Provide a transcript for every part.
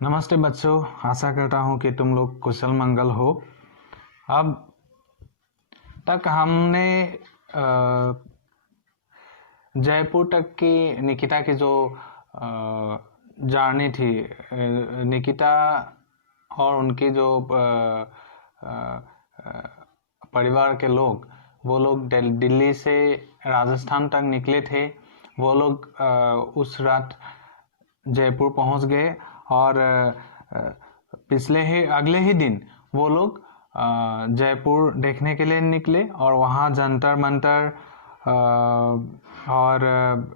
नमस्ते बच्चों, आशा करता हूँ कि तुम लोग कुशल मंगल हो। अब तक हमने जयपुर तक की निकिता की जो जर्नी थी, निकिता और उनके जो परिवार के लोग, वो लोग दिल्ली से राजस्थान तक निकले थे। वो लोग उस रात जयपुर पहुंच गए और अगले ही दिन वो लोग जयपुर देखने के लिए निकले और वहाँ जंतर मंतर और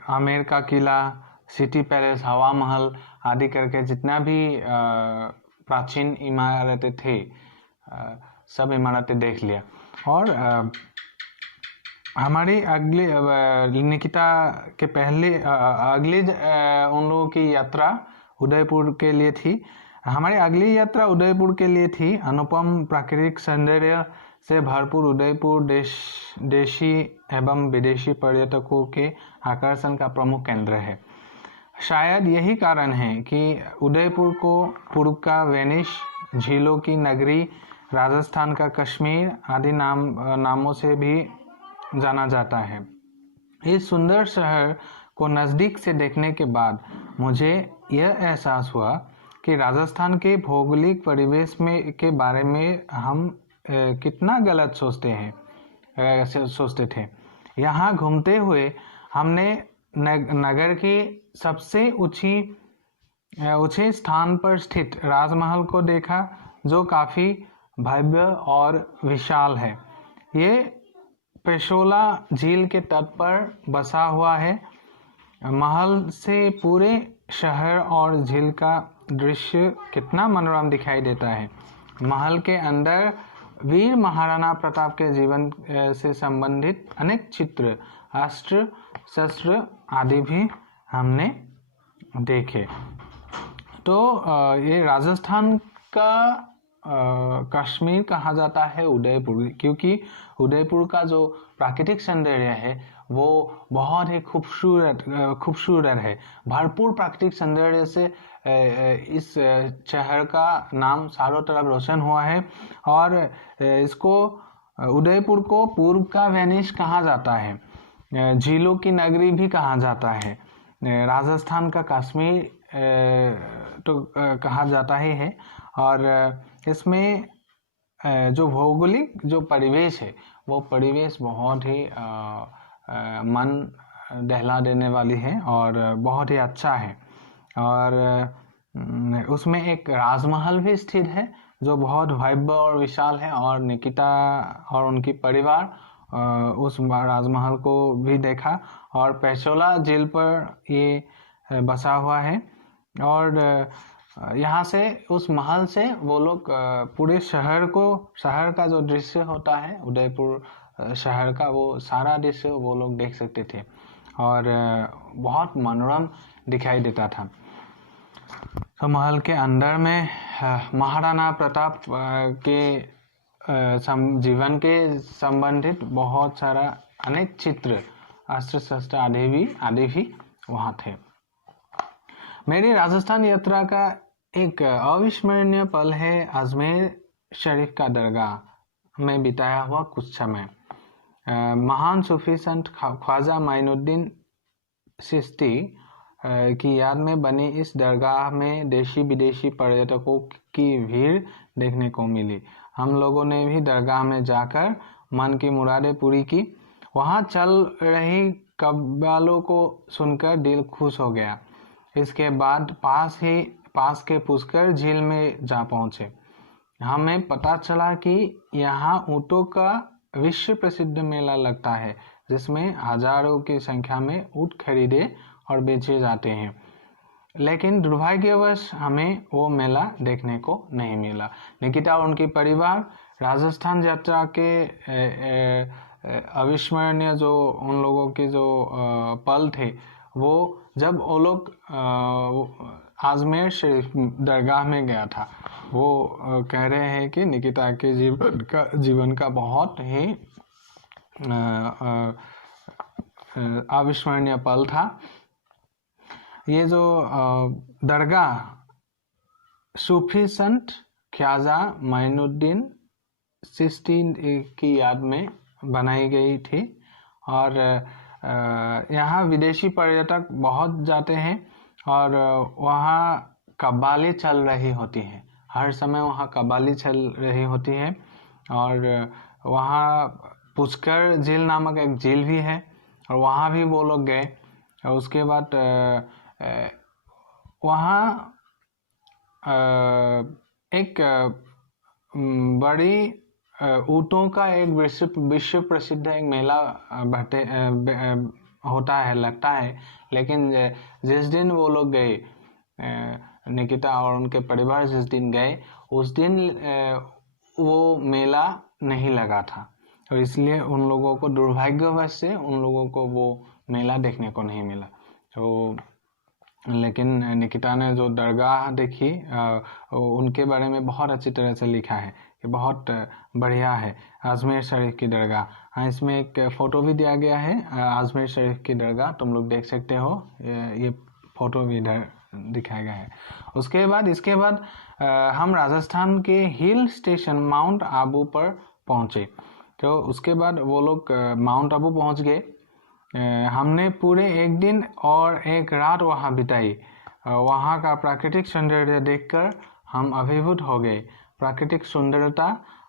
आमेर का किला, सिटी पैलेस, हवा महल आदि करके जितना भी प्राचीन इमारतें थे, सब इमारतें देख लिया। और हमारी अगली निकिता के पहले अगली उन लोगों की यात्रा उदयपुर के लिए थी। हमारी अगली यात्रा उदयपुर के लिए थी। अनुपम प्राकृतिक सौंदर्य से भरपूर उदयपुर देशी एवं विदेशी पर्यटकों के आकर्षण का प्रमुख केंद्र है। शायद यही कारण है कि उदयपुर को पूर्व का वेनिस, झीलों की नगरी, राजस्थान का कश्मीर आदि नामों से भी जाना जाता है। इस सुंदर शहर को नज़दीक से देखने के बाद मुझे यह एहसास हुआ कि राजस्थान के भौगोलिक परिवेश के बारे में हम कितना गलत सोचते थे। यहाँ घूमते हुए हमने नगर की सबसे ऊंचे स्थान पर स्थित राजमहल को देखा, जो काफ़ी भव्य और विशाल है। ये पेशोला झील के तट पर बसा हुआ है। महल से पूरे शहर और झील का दृश्य कितना मनोरम दिखाई देता है। महल के अंदर वीर महाराणा प्रताप के जीवन से संबंधित अनेक चित्र, अस्त्र शस्त्र आदि भी हमने देखे। तो ये राजस्थान का कश्मीर कहा जाता है उदयपुर, क्योंकि उदयपुर का जो प्राकृतिक सौंदर्य है वो बहुत ही खूबसूरत है। भरपूर प्राकृतिक सौंदर्य से इस शहर का नाम चारों तरफ रोशन हुआ है और इसको उदयपुर को पूर्व का वेनिस कहा जाता है, झीलों की नगरी भी कहा जाता है, राजस्थान का कश्मीर तो कहा जाता ही है। और इसमें जो भौगोलिक जो परिवेश है वो परिवेश बहुत ही मन दहला देने वाली है और बहुत ही अच्छा है। और उसमें एक राजमहल भी स्थित है जो बहुत भव्य और विशाल है, और निकिता और उनकी परिवार उस राजमहल को भी देखा। और पेशोला झील पर ये बसा हुआ है और यहाँ से, उस महल से वो लोग पूरे शहर का जो दृश्य होता है उदयपुर शहर का, वो सारा दृश्य वो लोग देख सकते थे और बहुत मनोरम दिखाई देता था। तो महल के अंदर में महाराणा प्रताप के जीवन के संबंधित बहुत सारा अनेक चित्र, अस्त्र शस्त्र आदि भी वहाँ थे। मेरी राजस्थान यात्रा का एक अविस्मरणीय पल है अजमेर शरीफ का दरगाह में बिताया हुआ कुछ समय। महान सूफी संत ख्वाजा माइनुद्दीन चिश्ती की याद में बनी इस दरगाह में देशी विदेशी पर्यटकों की भीड़ देखने को मिली। हम लोगों ने भी दरगाह में जाकर मन की मुरादें पूरी की। वहाँ चल रही कव्वालों को सुनकर दिल खुश हो गया। इसके बाद पास के पुष्कर झील में जा पहुँचे। हमें पता चला कि यहाँ ऊँटों का विश्व प्रसिद्ध मेला लगता है, जिसमें हजारों की संख्या में ऊँट खरीदे और बेचे जाते हैं। लेकिन दुर्भाग्यवश हमें वो मेला देखने को नहीं मिला। निकिता और उनकी परिवार राजस्थान यात्रा के अविस्मरणीय जो उन लोगों के जो पल थे, वो जब वो लोग अजमेर शरीफ दरगाह में गया था। वो कह रहे हैं कि निकिता के जीवन का बहुत ही अविस्मरणीय पल था। ये जो दरगाह सूफी संत ख्वाजा मोइनुद्दीन चिश्ती की याद में बनाई गई थी। और यहाँ विदेशी पर्यटक बहुत जाते हैं और वहाँ कव्वाली चल रही होती है, हर समय वहाँ कव्वाली चल रही होती है। और वहाँ पुष्कर झील नामक एक झील भी है और वहाँ भी वो लोग गए। और उसके बाद वहाँ एक बड़ी ऊँटों का एक विश्व प्रसिद्ध एक मेला होता है, लगता है। लेकिन जिस दिन वो लोग गए, निकिता और उनके परिवार जिस दिन गए, उस दिन वो मेला नहीं लगा था और इसलिए उन लोगों को दुर्भाग्यवश से उन लोगों को वो मेला देखने को नहीं मिला। तो लेकिन निकिता ने जो दरगाह देखी, उनके बारे में बहुत अच्छी तरह से लिखा है कि बहुत बढ़िया है अजमेर शरीफ की दरगाह। हाँ, इसमें एक फ़ोटो भी दिया गया है अजमेर शरीफ की दरगाह, तुम लोग देख सकते हो, ये फ़ोटो भी इधर दिखाया गया है। इसके बाद हम राजस्थान के हिल स्टेशन माउंट आबू पर पहुँचे। तो उसके बाद वो लोग माउंट आबू पहुँच गए। हमने पूरे एक दिन और एक रात वहाँ बिताई। वहाँ का प्राकृतिक सौंदर्य देखकर हम अभिभूत हो गए। प्राकृतिक सुंदरता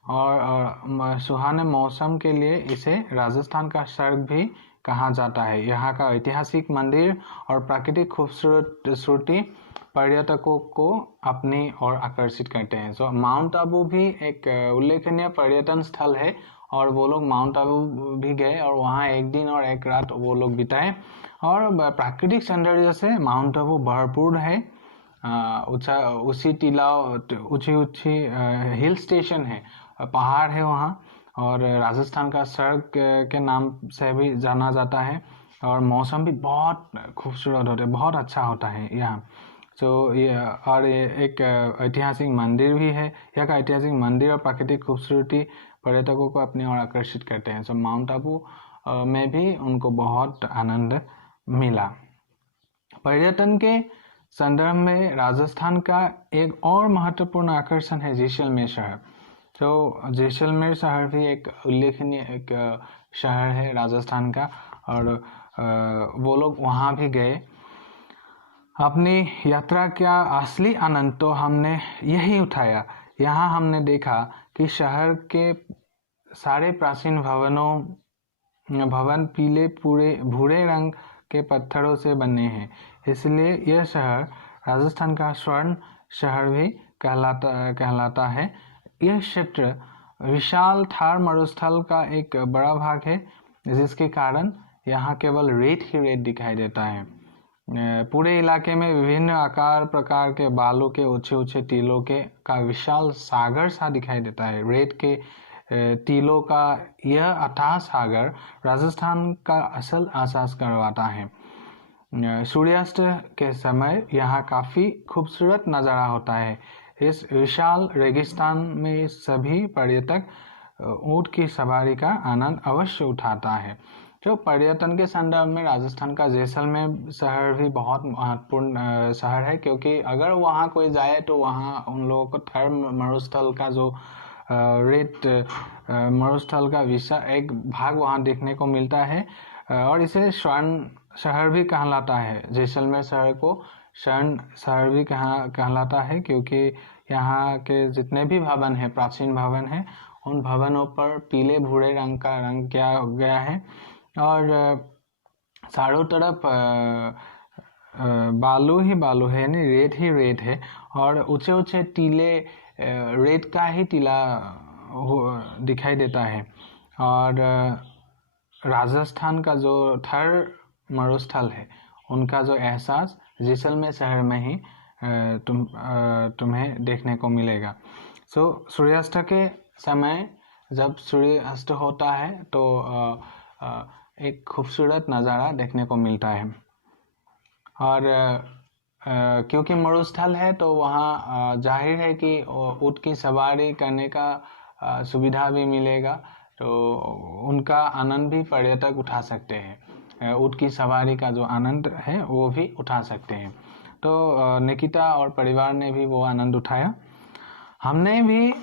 और सुहाने मौसम के लिए इसे राजस्थान का स्वर्ग भी कहा जाता है। यहाँ का ऐतिहासिक मंदिर और प्राकृतिक खूबसूरती पर्यटकों को अपनी ओर आकर्षित करते हैं। सो माउंट आबू भी एक उल्लेखनीय पर्यटन स्थल है और वो लोग माउंट आबू भी गए और वहाँ एक दिन और एक रात वो लोग बिताए। और प्राकृतिक सौंदर्य से माउंट आबू भरपूर है। ऊंची हिल स्टेशन है, पहाड़ है वहाँ, और राजस्थान का स्वर्ग के नाम से भी जाना जाता है। और मौसम भी बहुत खूबसूरत होता है, बहुत अच्छा होता है यहाँ। तो ये एक ऐतिहासिक मंदिर भी है। यहाँ का ऐतिहासिक मंदिर और प्राकृतिक खूबसूरती पर्यटकों को अपनी ओर आकर्षित करते हैं। सो माउंट आबू में भी उनको बहुत आनंद मिला। पर्यटन के संदर्भ में राजस्थान का एक और महत्वपूर्ण आकर्षण है जैसलमेर शहर। तो जैसलमेर शहर भी एक उल्लेखनीय एक शहर है राजस्थान का, और वो लोग वहाँ भी गए। अपनी यात्रा का असली आनंद तो हमने यही उठाया। यहाँ हमने देखा कि शहर के सारे प्राचीन भवन पीले भूरे रंग के पत्थरों से बने हैं, इसलिए यह शहर राजस्थान का स्वर्ण शहर भी कहलाता है। यह क्षेत्र विशाल थार मरुस्थल का एक बड़ा भाग है, जिसके कारण यहाँ केवल रेत ही रेत दिखाई देता है। पूरे इलाके में विभिन्न आकार प्रकार के बालू के ऊंचे टीलों का विशाल सागर सा दिखाई देता है। रेत के टीलों का यह अथाह सागर राजस्थान का असल एहसास करवाता है। सूर्यास्त के समय यहाँ काफ़ी खूबसूरत नज़ारा होता है। इस विशाल रेगिस्तान में सभी पर्यटक ऊँट की सवारी का आनंद अवश्य उठाता है। जो पर्यटन के संदर्भ में राजस्थान का जैसलमेर शहर भी बहुत महत्वपूर्ण शहर है, क्योंकि अगर वहाँ कोई जाए तो वहाँ उन लोगों को थर मरुस्थल का जो रेत मरुस्थल का विशाल एक भाग वहाँ देखने को मिलता है। और इसे स्वर्ण शहर भी कहलाता है। जैसलमेर शहर को स्वर्ण शहर भी कहलाता है, क्योंकि यहाँ के जितने भी भवन हैं, प्राचीन भवन हैं, उन भवनों पर पीले भूरे रंग का रंग किया गया है। और चारों तरफ बालू ही बालू है, यानी रेत ही रेत है। और ऊंचे टीले रेत का ही टीला दिखाई देता है। और राजस्थान का जो थर मरुस्थल है, उनका जो एहसास जैसलमेर शहर में ही तुम्हें देखने को मिलेगा। सो सूर्यास्त के समय जब सूर्यास्त होता है तो एक खूबसूरत नज़ारा देखने को मिलता है। और क्योंकि मरुस्थल है तो वहाँ जाहिर है कि ऊँट की सवारी करने का सुविधा भी मिलेगा, तो उनका आनंद भी पर्यटक उठा सकते हैं। ऊँट की सवारी का जो आनंद है वो भी उठा सकते हैं। तो निकिता और परिवार ने भी वो आनंद उठाया। हमने भी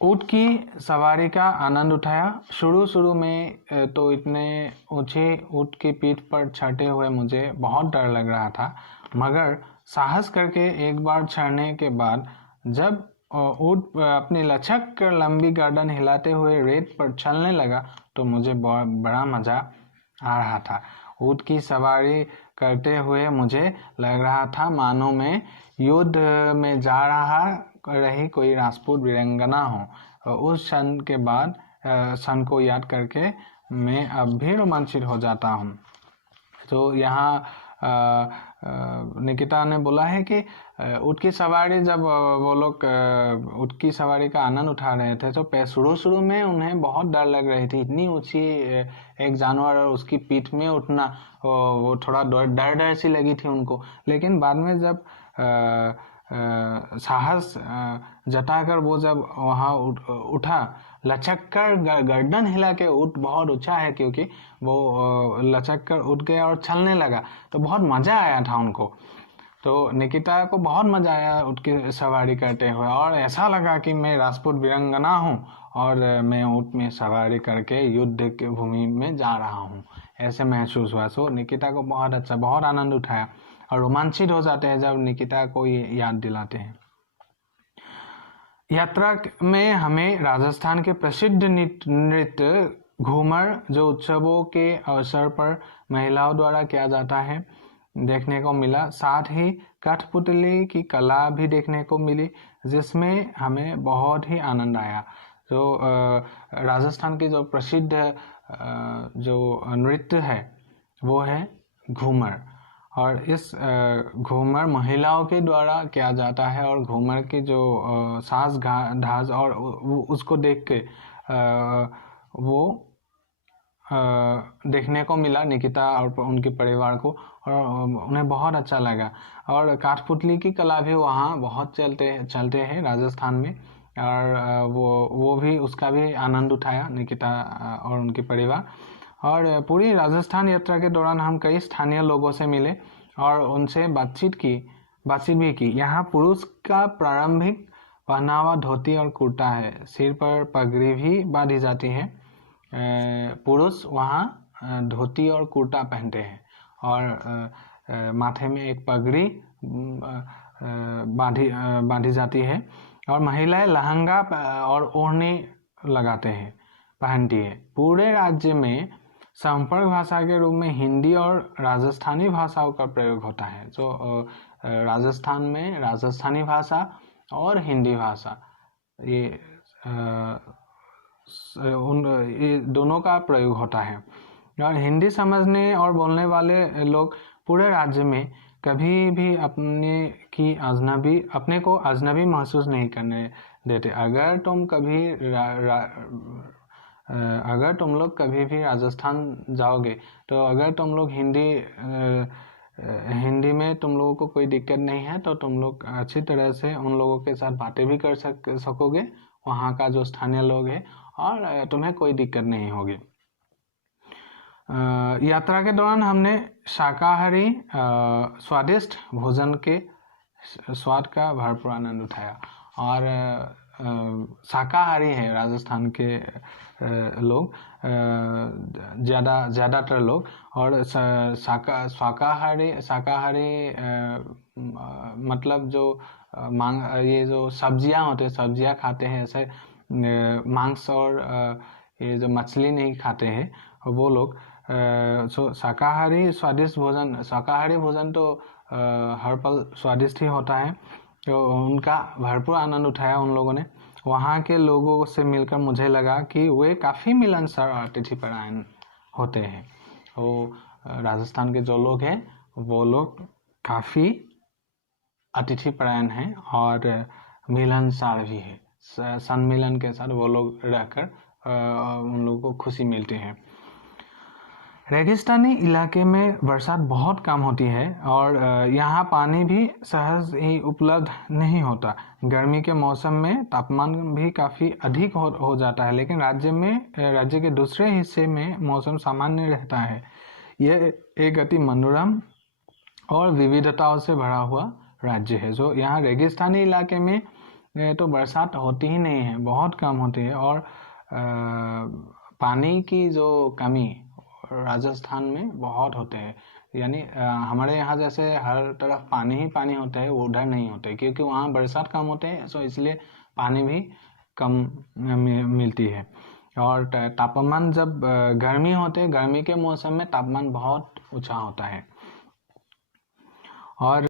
ऊँट की सवारी का आनंद उठाया। शुरू में तो इतने ऊंचे ऊँट की पीठ पर चढ़ते हुए मुझे बहुत डर लग रहा था, मगर साहस करके एक बार चढ़ने के बाद जब ऊँट अपनी लचक कर लंबी गर्दन हिलाते हुए रेत पर चलने लगा तो मुझे बड़ा मजा आ रहा था। ऊँट की सवारी करते हुए मुझे लग रहा था मानो मैं युद्ध में जा रही कोई राजपूत वीरांगना हो। उस क्षण को याद करके मैं अब भी रोमांचित हो जाता हूँ। तो यहाँ निकिता ने बोला है कि ऊँट की सवारी जब वो लोग ऊँट की सवारी का आनंद उठा रहे थे तो शुरू में उन्हें बहुत डर लग रही थी। इतनी ऊंची एक जानवर और उसकी पीठ में उठना वो थोड़ा डर सी लगी थी उनको। लेकिन बाद में जब साहस जताकर वो जब वहाँ उठा, लचक कर गर्दन हिला के ऊँट बहुत ऊंचा है क्योंकि वो लचक कर उठ गया और चलने लगा, तो बहुत मजा आया था उनको। तो निकिता को बहुत मजा आया ऊँट की सवारी करते हुए और ऐसा लगा कि मैं राजपूत वीरांगना हूँ और मैं ऊँट में सवारी करके युद्ध की भूमि में जा रहा हूँ, ऐसे महसूस हुआ। सो निकिता को बहुत अच्छा, बहुत आनंद उठाया और रोमांचित हो जाते हैं जब निकिता को ये याद दिलाते हैं। यात्रा में हमें राजस्थान के प्रसिद्ध नृत्य घूमर, जो उत्सवों के अवसर पर महिलाओं द्वारा किया जाता है, देखने को मिला। साथ ही कठपुतली की कला भी देखने को मिली, जिसमें हमें बहुत ही आनंद आया। तो राजस्थान की जो प्रसिद्ध जो नृत्य है वो है घूमर, और इस घूमर महिलाओं के द्वारा किया जाता है और घूमर की जो साज ढाज और उसको देख के वो देखने को मिला निकिता और उनके परिवार को, और उन्हें बहुत अच्छा लगा। और काठपुतली की कला भी वहाँ बहुत चलते हैं राजस्थान में, और वो भी उसका भी आनंद उठाया निकिता और उनके परिवार। और पूरी राजस्थान यात्रा के दौरान हम कई स्थानीय लोगों से मिले और उनसे बातचीत भी की। यहाँ पुरुष का प्रारंभिक पहनावा धोती और कुर्ता है, सिर पर पगड़ी भी बांधी जाती है। पुरुष वहाँ धोती और कुर्ता पहनते हैं और माथे में एक पगड़ी बांधी जाती है, और महिलाएं लहंगा और ओढ़नी पहनती है। पूरे राज्य में संपर्क भाषा के रूप में हिंदी और राजस्थानी भाषाओं का प्रयोग होता है। जो राजस्थान में राजस्थानी भाषा और हिंदी भाषा ये दोनों का प्रयोग होता है। और हिंदी समझने और बोलने वाले लोग पूरे राज्य में कभी भी अपने को अजनबी महसूस नहीं करने देते। अगर तुम लोग कभी भी राजस्थान जाओगे तो अगर तुम लोग हिंदी में तुम लोगों को कोई दिक्कत नहीं है तो तुम लोग अच्छी तरह से उन लोगों के साथ बातें भी कर सकोगे, वहाँ का जो स्थानीय लोग है, और तुम्हें कोई दिक्कत नहीं होगी। यात्रा के दौरान हमने शाकाहारी स्वादिष्ट भोजन के स्वाद का भरपूर आनंद उठाया। और शाकाहारी है राजस्थान के लोग, ज़्यादातर लोग, और शाकाहारी मतलब जो ये जो सब्जियां होते हैं, सब्जियां खाते हैं, ऐसे मांस और ये जो मछली नहीं खाते हैं वो लोग। शाकाहारी भोजन तो हर पल स्वादिष्ट ही होता है, तो उनका भरपूर आनंद उठाया उन लोगों ने। वहाँ के लोगों से मिलकर मुझे लगा कि वे काफ़ी मिलनसार और अतिथिपरायण होते हैं। वो राजस्थान के जो लोग हैं वो लोग काफ़ी अतिथिपरायण हैं और मिलनसार भी है। सम्मिलन के साथ वो लोग रहकर उन लोगों को खुशी मिलती है। रेगिस्तानी इलाके में बरसात बहुत कम होती है और यहाँ पानी भी सहज ही उपलब्ध नहीं होता। गर्मी के मौसम में तापमान भी काफ़ी अधिक हो जाता है, लेकिन राज्य के दूसरे हिस्से में मौसम सामान्य रहता है। यह एक अति मनोरम और विविधताओं से भरा हुआ राज्य है। जो यहाँ रेगिस्तानी इलाके में तो बरसात होती ही नहीं है, बहुत कम होती है। और पानी की जो कमी राजस्थान में बहुत होते हैं। यानी हमारे यहाँ जैसे हर तरफ पानी ही पानी होता है, वो उधर नहीं होते, क्योंकि वहाँ बरसात कम होते हैं, सो इसलिए पानी भी कम मिलती है। और तापमान जब गर्मी होते हैं, गर्मी के मौसम में तापमान बहुत ऊंचा होता है। और